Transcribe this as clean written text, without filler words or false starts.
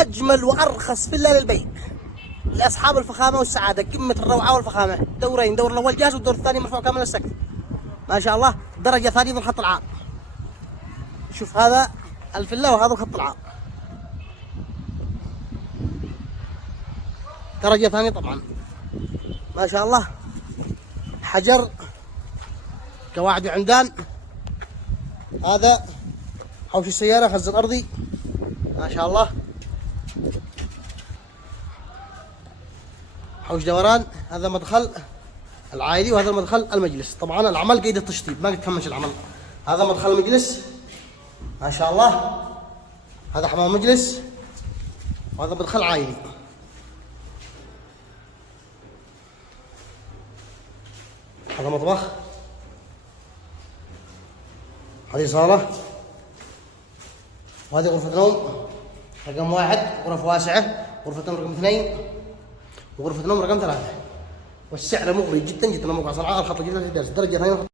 أجمل وأرخص فيلا للبيع لأصحاب الفخامة والسعادة، قمة الروعة والفخامة. دورين، دور الأول جاهز والدور الثاني مرفوع كامل السقف ما شاء الله. درجة ثانية من الخط العام. شوف هذا الفيلا وهذا الخط العام، درجة ثانية طبعا ما شاء الله. حجر، قواعد وعمدان. هذا حوش السيارة، خزن أرضي ما شاء الله. حوش دوران. هذا مدخل العائلي وهذا المدخل المجلس. طبعا العمل قيد التشطيب ما قد كملش العمل. هذا مدخل المجلس ما شاء الله. هذا حمام مجلس وهذا مدخل عائلي. هذا مطبخ، هذه صالة، وهذه غرفة نوم رقم 1، غرف واسعة. غرفة نوم رقم 2 وغرفة نوم رقم 3. والسعر مغري جدا جدا. موقع صنعاء، الخط الجديد، درجة ثانية.